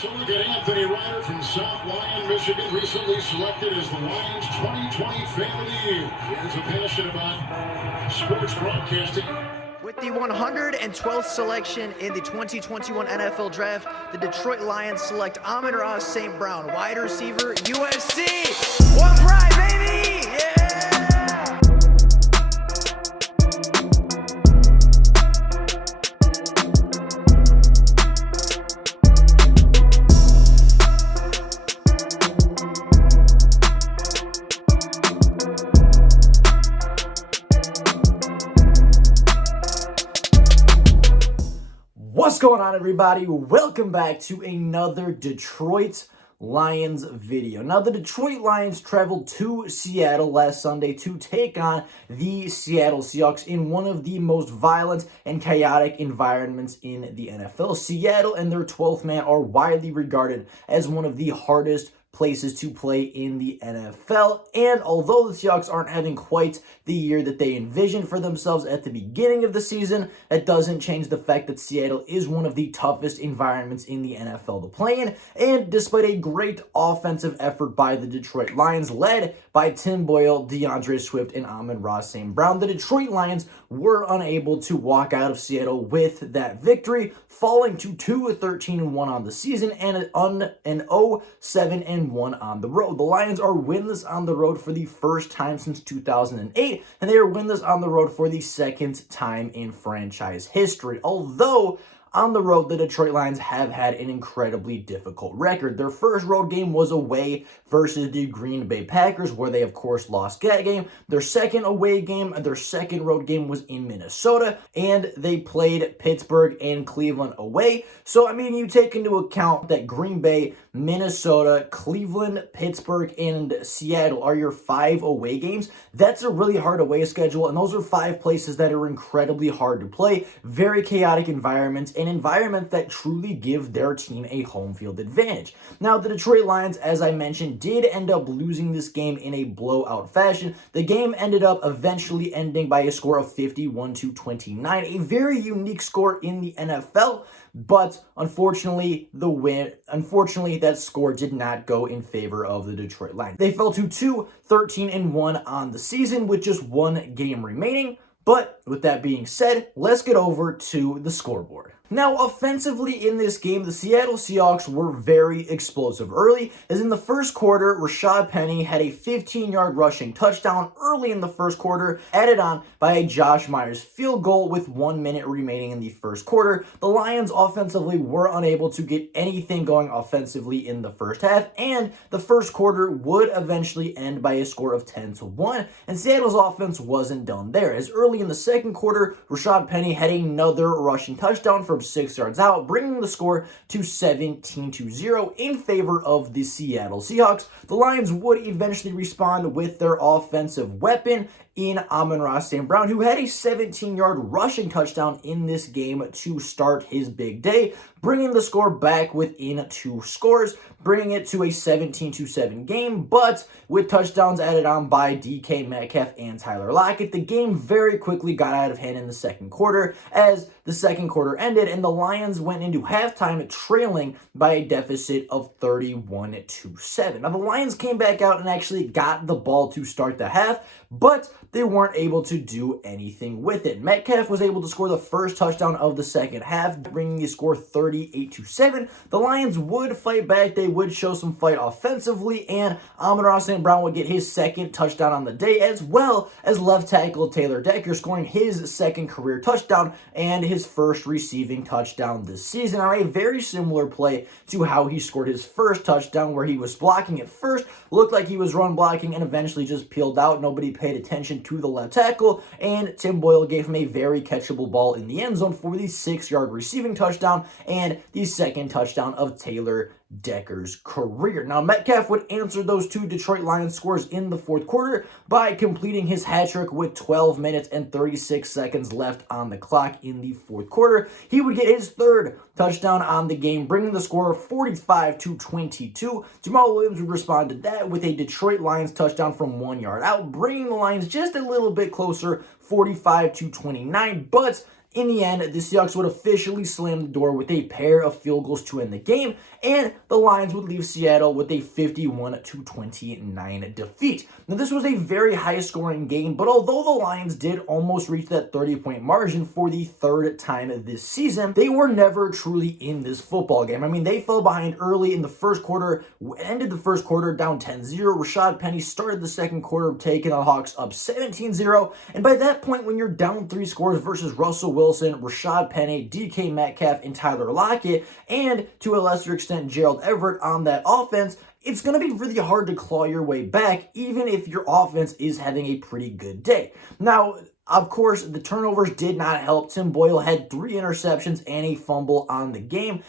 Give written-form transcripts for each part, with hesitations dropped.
So look at Anthony Ryder from South Lyon, Michigan, recently selected as the Lions 2020 Fan of the Year. He has a passion about sports broadcasting. With the 112th selection in the 2021 NFL Draft, the Detroit Lions select Amon-Ra St. Brown, wide receiver, USC. One pride, baby! Yeah! What's going on, everybody? Welcome back to another Detroit Lions video. Now, the Detroit Lions traveled to Seattle last Sunday to take on the Seattle Seahawks in one of the most violent and chaotic environments in the NFL. Seattle and their 12th man are widely regarded as one of the hardest places to play in the NFL. And although the Seahawks aren't having quite the year that they envisioned for themselves at the beginning of the season, that doesn't change the fact that Seattle is one of the toughest environments in the NFL to play in. And despite a great offensive effort by the Detroit Lions, led by Tim Boyle, DeAndre Swift, and Amon-Ra St. Brown, the Detroit Lions were unable to walk out of Seattle with that victory, falling to 2-13-1 on the season and an 0-7-1 on the road. The Lions are winless on the road for the first time since 2008, and they are winless on the road for the second time in franchise history. Although on the road, the Detroit Lions have had an incredibly difficult record. Their first road game was away versus the Green Bay Packers, where they, of course, lost that game. Their second road game was in Minnesota, and they played Pittsburgh and Cleveland away. So, I mean, you take into account that Green Bay, Minnesota, Cleveland, Pittsburgh, and Seattle are your 5 away games. That's a really hard away schedule, and those are 5 places that are incredibly hard to play. Very chaotic environments, an environment that truly give their team a home field advantage. Now, the Detroit Lions, as I mentioned, did end up losing this game in a blowout fashion. The game ended up eventually ending by a score of 51-29, a very unique score in the NFL, but unfortunately, that score did not go in favor of the Detroit Lions. They fell to 2-13-1 on the season with just 1 game remaining. But with that being said, let's get over to the scoreboard. Now, offensively in this game, the Seattle Seahawks were very explosive early, as in the first quarter, Rashad Penny had a 15-yard rushing touchdown early in the first quarter, added on by a Josh Myers field goal with 1 minute remaining in the first quarter. The Lions offensively were unable to get anything going offensively in the first half, and the first quarter would eventually end by a score of 10-1, and Seattle's offense wasn't done there, as early in the second quarter, Rashad Penny had another rushing touchdown from 6 yards out, bringing the score to 17-0 in favor of the Seattle Seahawks. The Lions would eventually respond with their offensive weapon in Amon-Ra St. Brown, who had a 17-yard rushing touchdown in this game to start his big day, bringing the score back within 2 scores, bringing it to a 17-7 game. But with touchdowns added on by DK Metcalf and Tyler Lockett, the game very quickly got out of hand in the second quarter, as the second quarter ended and the Lions went into halftime trailing by a deficit of 31-7. Now, the Lions came back out and actually got the ball to start the half, but they weren't able to do anything with it. Metcalf was able to score the first touchdown of the second half, bringing the score 38-7. The Lions would fight back. They would show some fight offensively, and Amon-Ra St. Brown would get his second touchdown on the day, as well as left tackle Taylor Decker scoring his second career touchdown and his first receiving touchdown this season on a very similar play to how he scored his first touchdown, where he was blocking at first, looked like he was run blocking, and eventually just peeled out. Nobody paid attention to the left tackle, and Tim Boyle gave him a very catchable ball in the end zone for the 6-yard receiving touchdown and the second touchdown of Taylor Decker's career. Now, Metcalf would answer those 2 Detroit Lions scores in the fourth quarter by completing his hat trick with 12 minutes and 36 seconds left on the clock in the fourth quarter. He would get his 3rd touchdown on the game, bringing the score 45-22. Jamal Williams would respond to that with a Detroit Lions touchdown from 1 yard out, bringing the Lions just a little bit closer, 45-29, but In the end, the Seahawks would officially slam the door with a pair of field goals to end the game, and the Lions would leave Seattle with a 51-29 defeat. Now, this was a very high-scoring game, but although the Lions did almost reach that 30-point margin for the third time this season, they were never truly in this football game. I mean, they fell behind early in the first quarter, ended the first quarter down 10-0. Rashad Penny started the second quarter, taking the Hawks up 17-0, and by that point, when you're down 3 scores versus Russell Wilson, Rashad Penny, DK Metcalf, and Tyler Lockett, and to a lesser extent, Gerald Everett on that offense, it's going to be really hard to claw your way back, even if your offense is having a pretty good day. Now, of course, the turnovers did not help. Tim Boyle had 3 interceptions and a fumble on the game.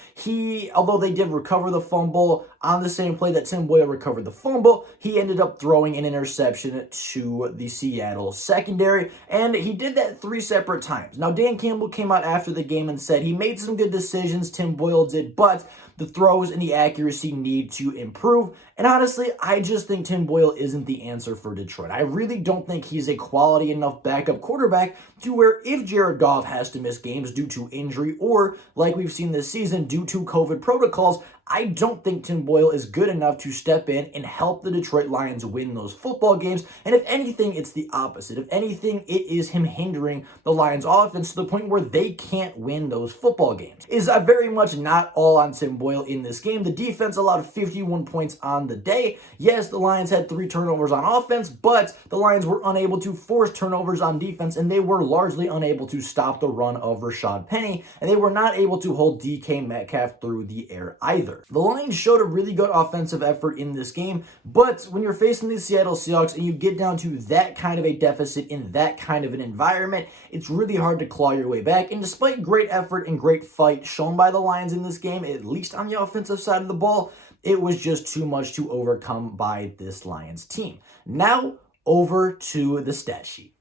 Although they did recover the fumble on the same play that Tim Boyle recovered the fumble, he ended up throwing an interception to the Seattle secondary, and he did that 3 separate times. Now, Dan Campbell came out after the game and said he made some good decisions, Tim Boyle did, but the throws and the accuracy need to improve. And honestly, I just think Tim Boyle isn't the answer for Detroit. I really don't think he's a quality enough backup quarterback to where if Jared Goff has to miss games due to injury or, like we've seen this season, due to COVID protocols, I don't think Tim Boyle is good enough to step in and help the Detroit Lions win those football games. And if anything, it's the opposite. If anything, it is him hindering the Lions offense to the point where they can't win those football games. Is very much not all on Tim Boyle in this game. The defense allowed 51 points on the day. Yes, the Lions had 3 turnovers on offense, but the Lions were unable to force turnovers on defense, and they were largely unable to stop the run of Rashad Penny, and they were not able to hold DK Metcalf through the air either. The Lions showed a really good offensive effort in this game, but when you're facing the Seattle Seahawks and you get down to that kind of a deficit in that kind of an environment, it's really hard to claw your way back. And despite great effort and great fight shown by the Lions in this game, at least on the offensive side of the ball, it was just too much to overcome by this Lions team. Now, over to the stat sheet.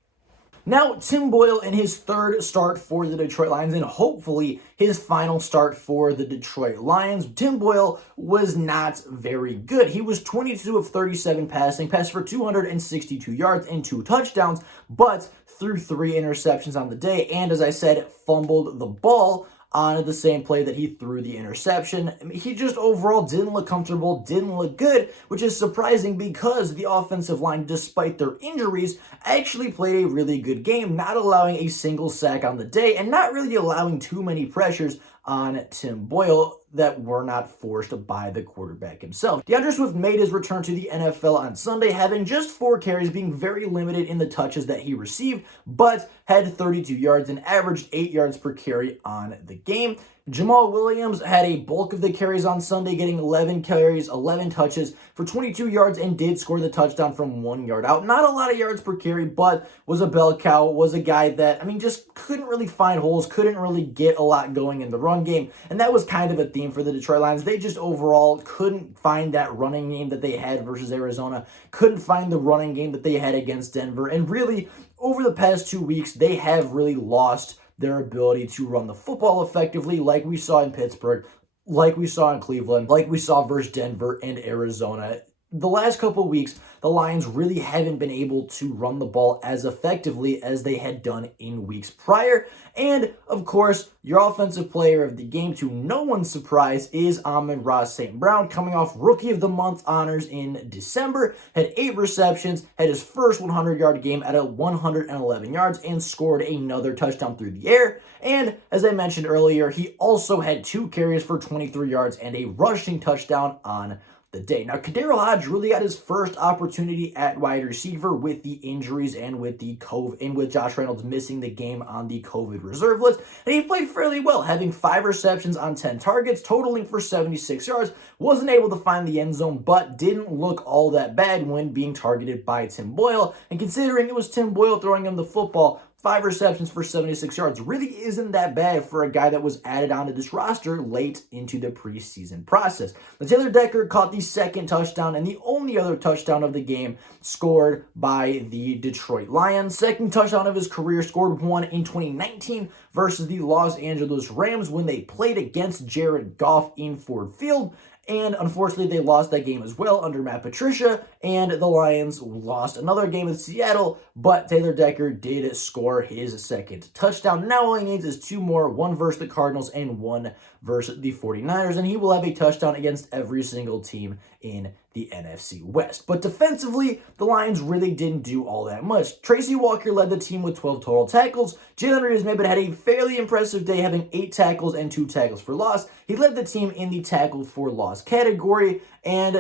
Now, Tim Boyle in his 3rd start for the Detroit Lions, and hopefully his final start for the Detroit Lions, Tim Boyle was not very good. He was 22 of 37 passing, passed for 262 yards and 2 touchdowns, but threw 3 interceptions on the day, and as I said, fumbled the ball on the same play that he threw the interception. He just overall didn't look comfortable, didn't look good, which is surprising because the offensive line, despite their injuries, actually played a really good game, not allowing a single sack on the day and not really allowing too many pressures on Tim Boyle that were not forced by the quarterback himself. DeAndre Swift made his return to the NFL on Sunday, having just 4 carries, being very limited in the touches that he received, but had 32 yards and averaged 8 yards per carry on the game. Jamal Williams had a bulk of the carries on Sunday, getting 11 carries, 11 touches for 22 yards, and did score the touchdown from 1 yard out. Not a lot of yards per carry, but was a bell cow, was a guy that, just couldn't really find holes, couldn't really get a lot going in the run game, and that was kind of a theme for the Detroit Lions. They just overall couldn't find that running game that they had versus Arizona, couldn't find the running game that they had against Denver, and really, over the past 2 weeks, they have really lost their ability to run the football effectively, like we saw in Pittsburgh, like we saw in Cleveland, like we saw versus Denver and Arizona. The last couple of weeks, the Lions really haven't been able to run the ball as effectively as they had done in weeks prior. And, of course, your offensive player of the game, to no one's surprise, is Amon-Ra St. Brown, coming off Rookie of the Month honors in December, had 8 receptions, had his first 100-yard game at 111 yards, and scored another touchdown through the air. And, as I mentioned earlier, he also had 2 carries for 23 yards and a rushing touchdown on the day. Now, Kadarius Hodge really got his first opportunity at wide receiver with the injuries and with the COVID, and with Josh Reynolds missing the game on the COVID reserve list. And he played fairly well, having 5 receptions on 10 targets, totaling for 76 yards. Wasn't able to find the end zone, but didn't look all that bad when being targeted by Tim Boyle. And considering it was Tim Boyle throwing him the football, 5 receptions for 76 yards really isn't that bad for a guy that was added onto this roster late into the preseason process. Now, Taylor Decker caught the second touchdown and the only other touchdown of the game scored by the Detroit Lions. Second touchdown of his career, scored one in 2019 versus the Los Angeles Rams when they played against Jared Goff in Ford Field. and unfortunately they lost that game as well under Matt Patricia, and the Lions lost another game with Seattle, but Taylor Decker did score his second touchdown. Now all he needs is two more, one versus the Cardinals and one versus the 49ers, and he will have a touchdown against every single team in the NFC West. But defensively, the Lions really didn't do all that much. Tracy Walker led the team with 12 total tackles. Jalen Reeves-Maybin had a fairly impressive day, having 8 tackles and 2 tackles for loss. He led the team in the tackle for loss category, and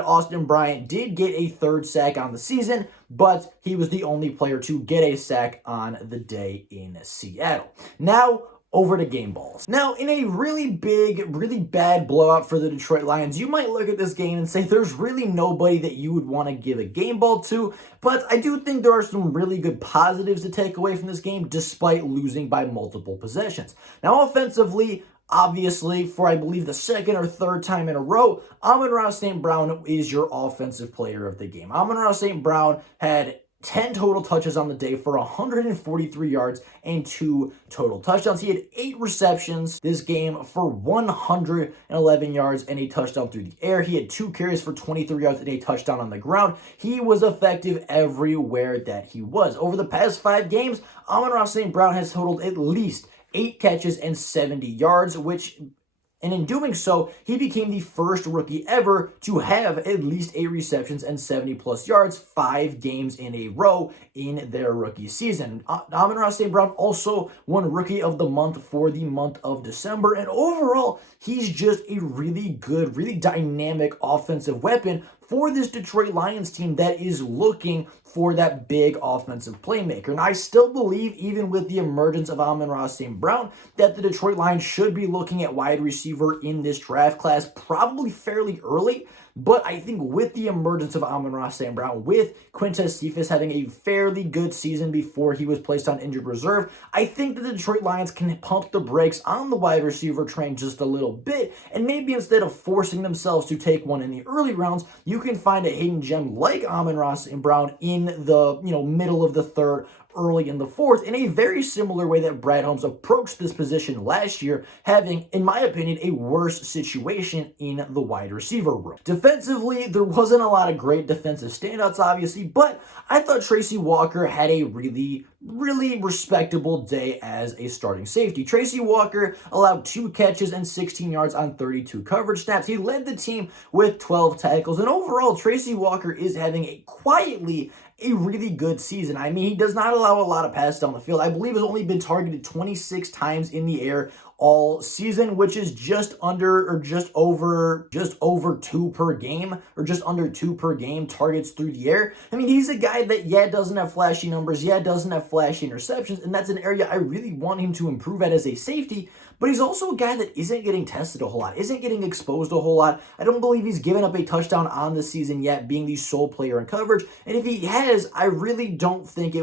Austin Bryant did get a 3rd sack on the season, but he was the only player to get a sack on the day in Seattle. Now, over to game balls. Now, in a really big, really bad blowout for the Detroit Lions, you might look at this game and say there's really nobody that you would want to give a game ball to, but I do think there are some really good positives to take away from this game, despite losing by multiple possessions. Now, offensively, obviously, for I believe the 2nd or 3rd time in a row, Amon-Ra St. Brown is your offensive player of the game. Amon-Ra St. Brown had 10 total touches on the day for 143 yards and 2 total touchdowns. He had 8 receptions this game for 111 yards and a touchdown through the air. He had 2 carries for 23 yards and a touchdown on the ground. He was effective everywhere that he was. Over the past 5 games, Amon-Ra St. Brown has totaled at least 8 catches and 70 yards, and in doing so, he became the first rookie ever to have at least 8 receptions and 70-plus yards 5 games in a row in their rookie season. Amon-Ra St. Brown also won Rookie of the Month for the month of December, and overall, he's just a really good, really dynamic offensive weapon for this Detroit Lions team that is looking for that big offensive playmaker. And I still believe, even with the emergence of Amon-Ra St. Brown, that the Detroit Lions should be looking at wide receiver in this draft class probably fairly early. But I think with the emergence of Amon-Ra St. Brown, with Quintez Cephas having a fairly good season before he was placed on injured reserve, I think that the Detroit Lions can pump the brakes on the wide receiver train just a little bit, and maybe instead of forcing themselves to take one in the early rounds, you can find a hidden gem like Amon-Ra St. Brown in the middle of the 3rd, early in the 4th, in a very similar way that Brad Holmes approached this position last year, having, in my opinion, a worse situation in the wide receiver room. Defensively, there wasn't a lot of great defensive standouts, obviously, but I thought Tracy Walker had a really respectable day as a starting safety. Tracy Walker allowed 2 catches and 16 yards on 32 coverage snaps. He led the team with 12 tackles, and overall, Tracy Walker is having a really good season. I mean, he does not allow a lot of passes down the field. I believe has only been targeted 26 times in the air all season, which is just over 2 per game, or just under 2 per game targets through the air. I mean, he's a guy that, doesn't have flashy numbers, doesn't have flashy interceptions, and that's an area I really want him to improve at as a safety, but he's also a guy that isn't getting tested a whole lot, isn't getting exposed a whole lot. I don't believe he's given up a touchdown on the season yet, being the sole player in coverage, and if he has, I really don't think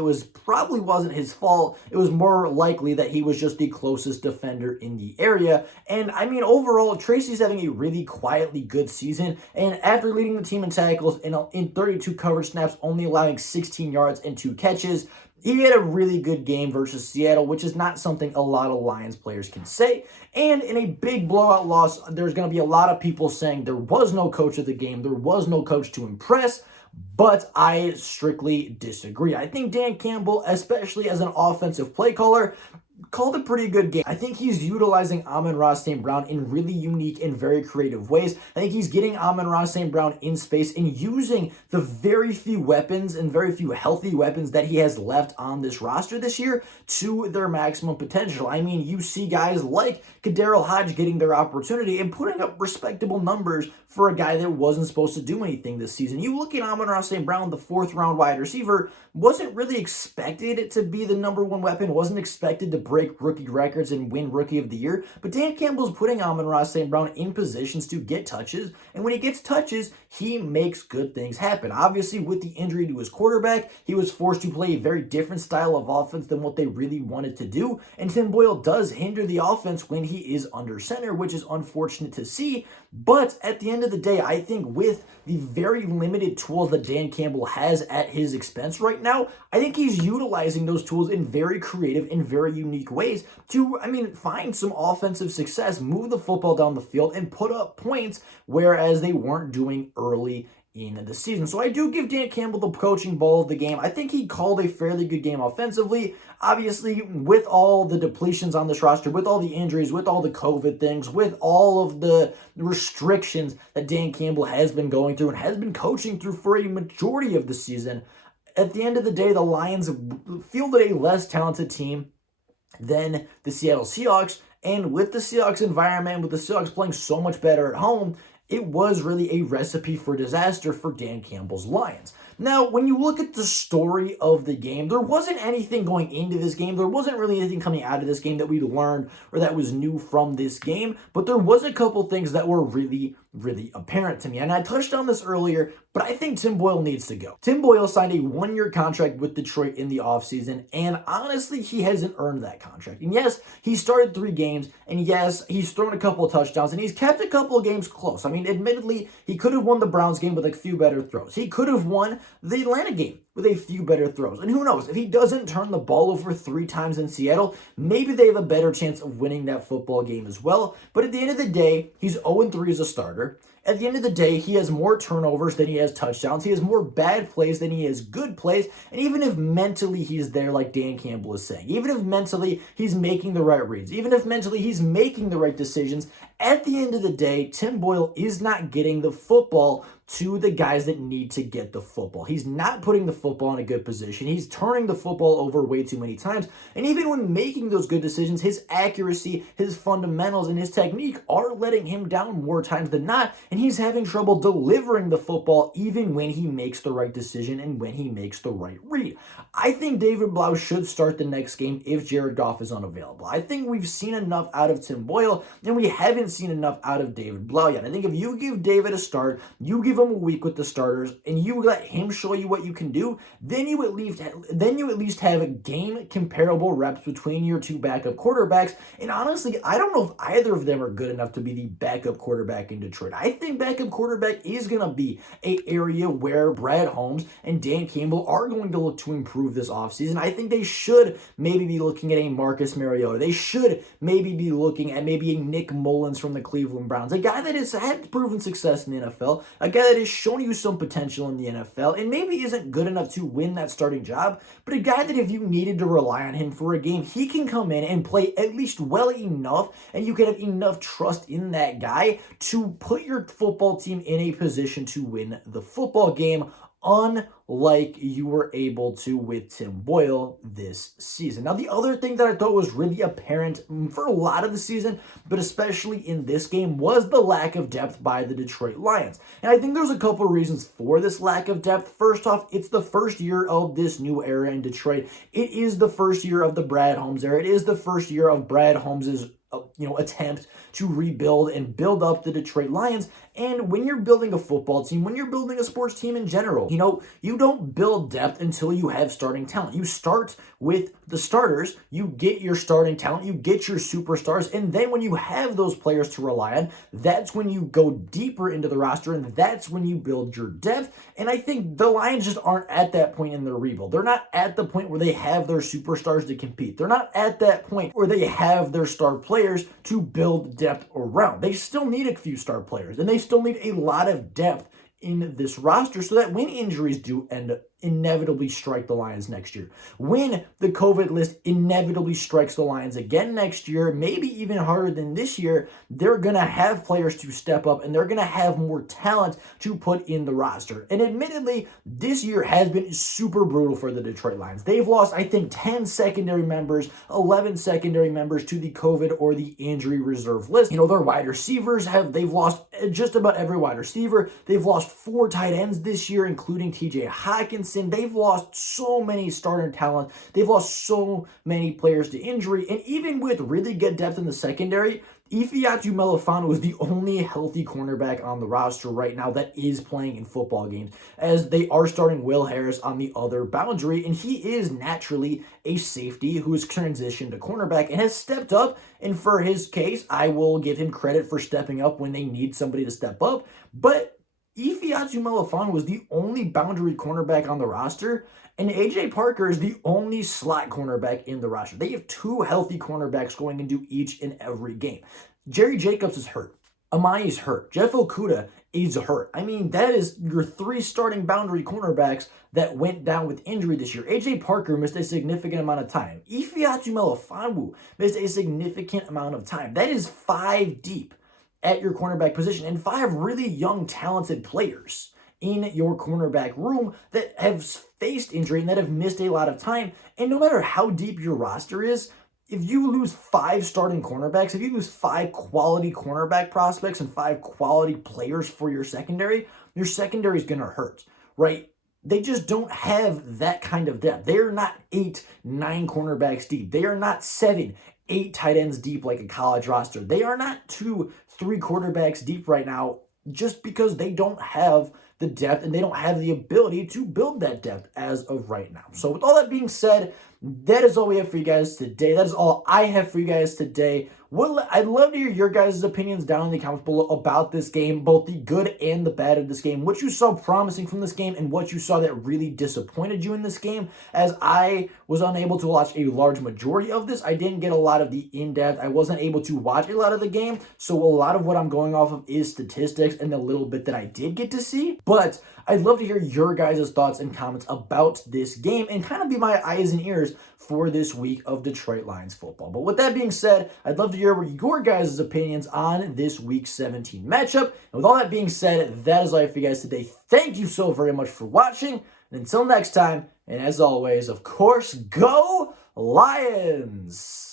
probably wasn't his fault. It was more likely that he was just the closest defender in the area. And I mean, overall, Tracy's having a really quietly good season, and after leading the team in tackles in 32 coverage snaps, only allowing 16 yards and 2 catches, he had a really good game versus Seattle, which is not something a lot of Lions players can say. And in a big blowout loss, there's going to be a lot of people saying there was no coach of the game, there was no coach to impress, but I strictly disagree. I think Dan Campbell, especially as an offensive play caller, called a pretty good game. I think he's utilizing Amon-Ra St. Brown in really unique and very creative ways. I think he's getting Amon-Ra St. Brown in space and using the very few weapons and very few healthy weapons that he has left on this roster this year to their maximum potential. I mean, you see guys like Kadarrell Hodge getting their opportunity and putting up respectable numbers for a guy that wasn't supposed to do anything this season. You look at Amon-Ra St. Brown, the 4th round wide receiver, wasn't really expected to be the number 1 weapon, wasn't expected to break rookie records and win Rookie of the Year, but Dan Campbell's putting Amon-Ra St. Brown in positions to get touches, and when he gets touches, he makes good things happen. Obviously, with the injury to his quarterback, he was forced to play a very different style of offense than what they really wanted to do, and Tim Boyle does hinder the offense when he is under center, which is unfortunate to see, but at the end of the day, I think with the very limited tools that Dan Campbell has at his expense right now, I think he's utilizing those tools in very creative and very unique unique ways to, find some offensive success, move the football down the field, and put up points, whereas they weren't doing early in the season. So I do give Dan Campbell the coaching ball of the game. I think he called a fairly good game offensively. Obviously, with all the depletions on this roster, with all the injuries, with all the COVID things, with all of the restrictions that Dan Campbell has been going through and has been coaching through for a majority of the season, at the end of the day, the Lions fielded a less talented team than the Seattle Seahawks. And with the Seahawks environment, with the Seahawks playing so much better at home, it was really a recipe for disaster for Dan Campbell's Lions. Now, when you look at the story of the game, there wasn't anything going into this game. There wasn't really anything coming out of this game that we'd learned or that was new from this game, but there was a couple things that were really apparent to me. And I touched on this earlier, but I think Tim Boyle needs to go. Tim Boyle signed a one-year contract with Detroit in the offseason, and honestly, he hasn't earned that contract. And yes, he started 3 games, and yes, he's thrown a couple of touchdowns, and he's kept a couple of games close. Admittedly, he could have won the Browns game with a few better throws. He could have won the Atlanta game with a few better throws. And who knows, if he doesn't turn the ball over 3 times in Seattle, maybe they have a better chance of winning that football game as well. But at the end of the day, he's 0-3 as a starter. At the end of the day, he has more turnovers than he has touchdowns. He has more bad plays than he has good plays. And even if mentally he's there, like Dan Campbell is saying, even if mentally he's making the right reads, even if mentally he's making the right decisions, at the end of the day, Tim Boyle is not getting the football to the guys that need to get the football. He's not putting the football in a good position. He's turning the football over way too many times. And even when making those good decisions, his accuracy, his fundamentals, and his technique are letting him down more times than not. And he's having trouble delivering the football even when he makes the right decision and when he makes the right read. I think David Blau should start the next game if Jared Goff is unavailable. I think we've seen enough out of Tim Boyle, and we haven't seen enough out of David Blau yet. I think if you give David a start, you give him a week with the starters, and you let him show you what you can do, then you at least have a game comparable reps between your 2 backup quarterbacks. And honestly, I don't know if either of them are good enough to be the backup quarterback in Detroit. I think backup quarterback is going to be an area where Brad Holmes and Dan Campbell are going to look to improve this offseason. I think they should maybe be looking at a Marcus Mariota. They should maybe be looking at maybe a Nick Mullins from the Cleveland Browns, a guy that has had proven success in the NFL, a guy that has shown you some potential in the NFL and maybe isn't good enough to win that starting job, but a guy that if you needed to rely on him for a game, he can come in and play at least well enough, and you can have enough trust in that guy to put your football team in a position to win the football game, unlike you were able to with Tim Boyle this season. Now, the other thing that I thought was really apparent for a lot of the season, but especially in this game, was the lack of depth by the Detroit Lions. And I think there's a couple of reasons for this lack of depth. First off, it's the first year of this new era in Detroit. It is the first year of the Brad Holmes era. It is the first year of Brad Holmes's attempt to rebuild and build up the Detroit Lions. And when you're building a football team, when you're building a sports team in general, you don't build depth until you have starting talent. You start with the starters, you get your starting talent, you get your superstars, and then when you have those players to rely on, that's when you go deeper into the roster, and that's when you build your depth. And I think the Lions just aren't at that point in their rebuild. They're not at the point where they have their superstars to compete. They're not at that point where they have their star players to build depth around. They still need a few star players, and they still need a lot of depth in this roster so that when injuries do inevitably strike the Lions next year, when the COVID list inevitably strikes the Lions again next year, maybe even harder than this year, they're going to have players to step up and they're going to have more talent to put in the roster. And admittedly, this year has been super brutal for the Detroit Lions. They've lost, I think, 10 secondary members, 11 secondary members to the COVID or the injury reserve list. Their wide receivers they've lost just about every wide receiver. They've lost 4 tight ends this year, including TJ Hawkinson. They've lost so many starter talent. They've lost so many players to injury. And even with really good depth in the secondary, Ifeatu Melifonwu is the only healthy cornerback on the roster right now that is playing in football games, as they are starting Will Harris on the other boundary, and he is naturally a safety who has transitioned to cornerback and has stepped up. And for his case, I will give him credit for stepping up when they need somebody to step up. But Ifeatu Melifonwu was the only boundary cornerback on the roster, and A.J. Parker is the only slot cornerback in the roster. They have 2 healthy cornerbacks going into each and every game. Jerry Jacobs is hurt. Amai's hurt. Jeff Okudah is hurt. I mean, that is your 3 starting boundary cornerbacks that went down with injury this year. A.J. Parker missed a significant amount of time. Ifeatu Melifonwu missed a significant amount of time. That is 5 deep at your cornerback position, and 5 really young, talented players in your cornerback room that have faced injury and that have missed a lot of time. And no matter how deep your roster is, if you lose 5 starting cornerbacks, if you lose 5 quality cornerback prospects and 5 quality players for your secondary is going to hurt, right? They just don't have that kind of depth. They're not 8, 9 cornerbacks deep. They are not 7, 8 tight ends deep like a college roster. They are not 2, 3 quarterbacks deep right now just because they don't have the depth and they don't have the ability to build that depth as of right now. So with all that being said, that is all we have for you guys today. That is all I have for you guys today. I'd love to hear your guys' opinions down in the comments below about this game, both the good and the bad of this game, what you saw promising from this game and what you saw that really disappointed you in this game. As I was unable to watch a large majority of this, I didn't get a lot of the in-depth. I wasn't able to watch a lot of the game, so a lot of what I'm going off of is statistics and the little bit that I did get to see. But I'd love to hear your guys' thoughts and comments about this game and kind of be my eyes and ears for this week of Detroit Lions football. But with that being said, I'd love to hear your guys' opinions on this Week 17 matchup. And with all that being said, that is all I have for you guys today. Thank you so very much for watching. And until next time, and as always, of course, go Lions!